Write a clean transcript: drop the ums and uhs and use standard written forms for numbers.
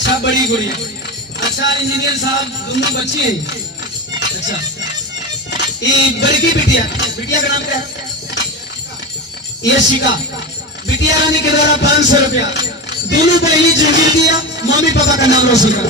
अच्छा बड़ी गुड़िया। अच्छा इंजीनियर साहब दोनों बच्ची हैं। अच्छा ये बड़ी की बिटिया, बिटिया का नाम क्या है? ये शिका। बिटिया रानी के द्वारा 500 रुपया दोनों बहनी जिंदगी दिया, मम्मी पापा का नाम रोशन कर।